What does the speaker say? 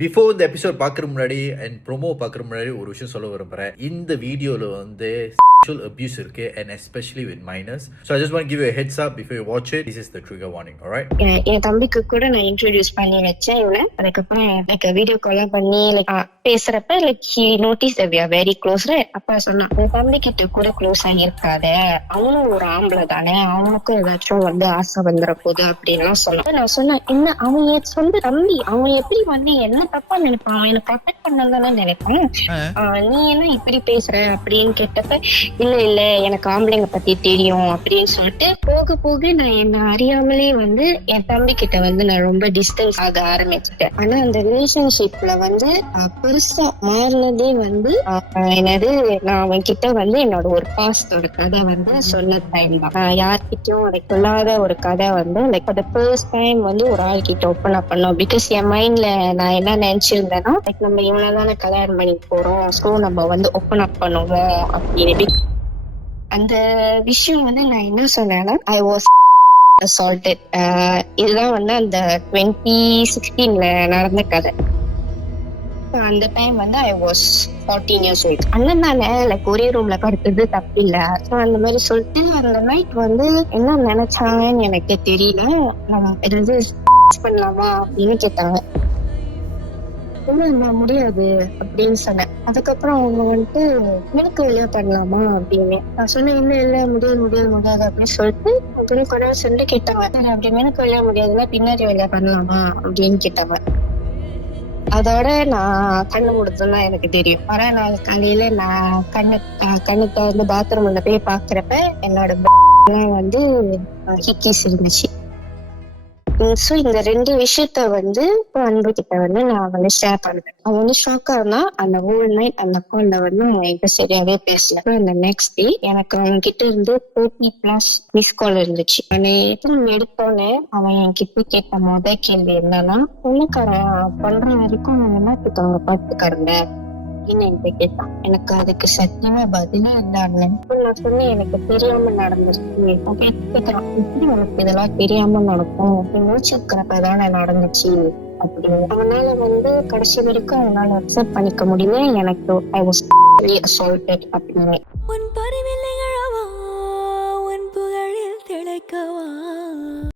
Before இந்த episode பார்க்குற முன்னாடி அண்ட் ப்ரோமோ பார்க்குற முன்னாடி ஒரு விஷயம் சொல்ல விரும்புகிறேன். இந்த வீடியோவில் வந்து sexual abuse இருக்கு and especially with minors. So I just want to give you a heads up before you watch it. This is the trigger warning, alright? என் தம்பிக்கு கூட நான் இன்ட்ரோடியூஸ் பண்ணி வச்சேன் இவனை. அதுக்கப்புறம் லைக் வீடியோ கால் பண்ணி லைக் பேசுறப்ப like he notice that we are very close. அப்ப சொன்னான், என் தம்பி கிட்ட கூட க்ளோஸ் ஆகிருக்காத, அவனும் ஒரு ஆம்பளை தானே, அவனுக்கும் ஏதாச்சும் வந்து ஆசை வந்துட போகுது அப்படின்லாம் சொன்னான். நான் சொன்னேன், என்ன அவன் என் சொந்த தம்பி, அவன் எப்படி வந்து என்ன தப்பா நினைப்பான், அவன் எனக்கு ப்ரொடெக்ட் பண்ணதான் நினைப்பான், நீ என்ன இப்படி பேசுற அப்படின்னு கேட்டப்ப, இல்ல இல்ல எனக்கு ஆம்பளைங்க பத்தி தெரியும் அப்படின்னு சொல்லிட்டு போக போக நான் என்ன அறியாமலே வந்து என் தம்பி கிட்ட வந்து நான் ரொம்ப டிஸ்டன்ஸ் ஆக ஆரம்பிச்சுட்டேன். ஆனா அந்த ரிலேஷன்ஷிப்ல வந்து பெருசா மாறினதே வந்து என்னது, நான் அவன் கிட்ட வந்து என்னோட ஒரு பாஸ்டோட கதை வந்து சொன்ன டைம் தான். யார்கிட்டயும் அதை சொல்லாத ஒரு கதை வந்து லைக் அந்த ஃபர்ஸ்ட் டைம் வந்து ஒரு ஆள் கிட்ட ஓப்பன் அப் பண்ணோம். பிகாஸ் என் மைண்ட்ல நான் என்ன நினைச்சிருந்தேன்னா, லைக் நம்ம இவனதானே கல்யாணம் பண்ணி போறோம், ஸோ நம்ம வந்து ஓப்பன் அப் பண்ணுவோம் அப்படின்னு. அந்த விஷயம் வந்து நான் என்ன சொன்னேன்னா, ஐ வாஸ் assaulted. இதுதான் வந்து அந்த 2016 நடந்த கதை. அந்த டைம் வந்து ஐ வாஸ் 14 years old. அண்ணன் தானே லைக் ஒரே ரூம்ல படுத்தது தப்பு இல்ல. ஸோ அந்த மாதிரி சொல்லிட்டு அந்த நைட் வந்து என்ன நினைச்சாங்கன்னு எனக்கு தெரியல. நம்ம ஏதாவது பண்ணலாமா அப்படின்னு கேட்டாங்க. முடியாது அப்படின்னு சொன்னேன். அதுக்கப்புறம் அவங்க வந்துட்டு மினுக்கு வெளியா பண்ணலாமா அப்படின்னு நான் சொன்னேன். இல்ல முடியாது அப்படின்னு சொல்லிட்டு அப்படின்னு கூட சொல்லி கேட்டாங்க. அப்படி மினுக்கு வெளியா முடியாதுன்னா பின்னாடி வெளியா பண்ணலாமா அப்படின்னு கேட்டாங்க. அதோட நான் கண்ணு முடிச்சதுதான் எனக்கு தெரியும். வர நாள் காலையில நான் கண்ணு திறந்து பாத்ரூம்ல போய் பாக்குறப்ப என்னோட வந்து ஹிக்கீஸ் இருந்துச்சு. சோ இந்த ரெண்டு விஷயத்த வந்து அன்பு கிட்ட வந்து நான் வந்து ஷேர் பண்ணுறேன். அவன் வந்து ஷாக்கா இருந்தா. அந்த ஹோல் நைட் அந்த கால்ல வந்து அவன் என்கிட்ட சரியாவே பேசல. அந்த நெக்ஸ்ட் டே எனக்கு அவன் கிட்ட இருந்து 30+ மிஸ் கால் இருந்துச்சு. நான் எடுத்தோன்னே அவன் என்கிட்ட கேட்ட முதல் கேள்வி என்னன்னா, பொண்ணுக்காரன் பண்ற வரைக்கும் நான் என்னத்துக்கு அவங்க பார்த்துக்காருங்க என்கிட்ட கேட்டான். எனக்கு அதுக்கு சத்தியமா பதிலே இல்லாம நான் சொன்னேன், எனக்கு தெரியாம நடந்துச்சு. கேட்கிறான், எப்படி உனக்கு இதெல்லாம் தெரியாம நடக்கும், யோசிச்சுக்கிறப்பதான் நடந்துச்சு அப்படின்னு. அவனால வந்து கடைசி வரைக்கும் அவனால அக்செப்ட் பண்ணிக்க முடியல. எனக்கு ஐ வாஸ் assaulted அப்படின்னு.